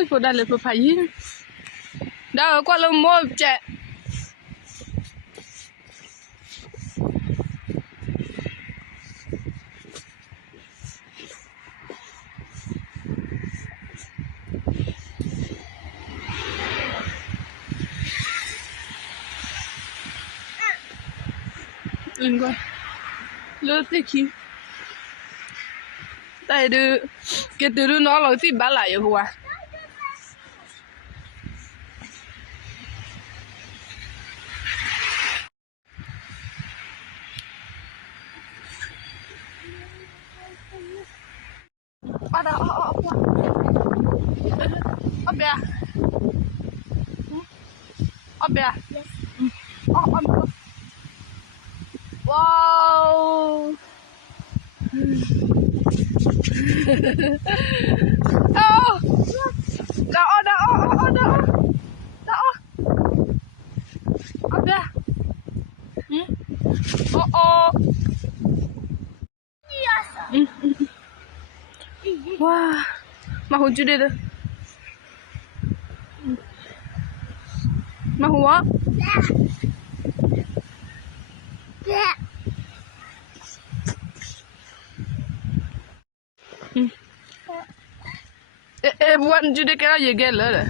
il faut d'aller pour payer. D'accord, quoi le mot, c'est. Linh coi. Lướt thế khi. Đây đưa. Cái từ nó là tí bá lại rồi à. Ada apa ya? Apa ya? Wow. Oh. Dah. Apa ya? Oh. Wah. Mahu jude tu. Mahu apa? Buat jude kira je gel lah.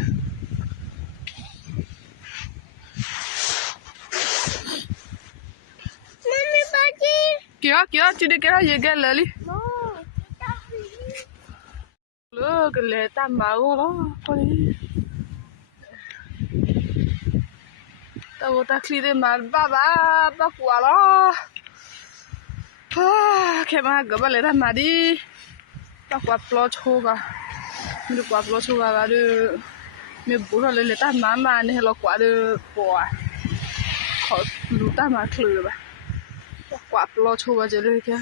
Mami bagi. Kira jude kira je gel lah li. No. Loh, kelihatan baru lah. Tahu tak kelihatan baba kuat lah. Kemana gak boleh tan madi. Tak kuat pelot hoga. Mình kuat pelot hoga là được. Mình bố rồi lên tan mama này là kuat được bò. Họ lú tan mà khử ba. Kuat pelot hoga jeเลยkya.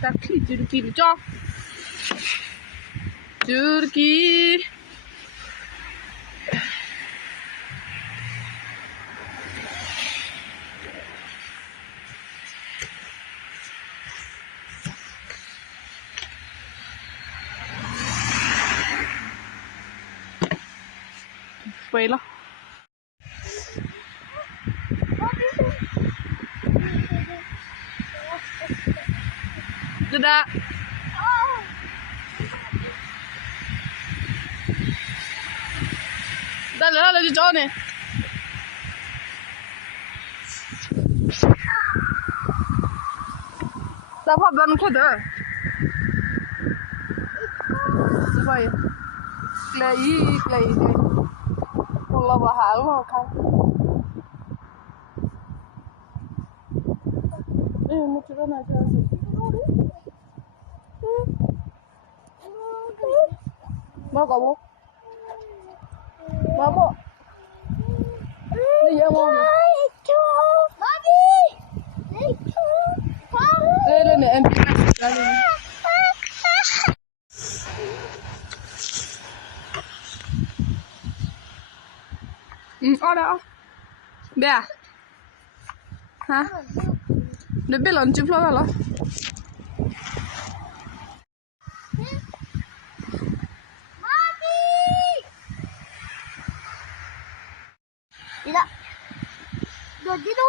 Tak Turki cho. Turki. Vậy lo. Dadah. Đây là đi cho nè. Đã phát bên khuất rồi. Vậy. Clay. Không lo bà hả mà không. Một chút này cho chị. Mau có bố. Mau. Đi vô mà. Lên nè em. Ở đâu? Bè. Hả? Để biết lần chụp lo là. Di đâu?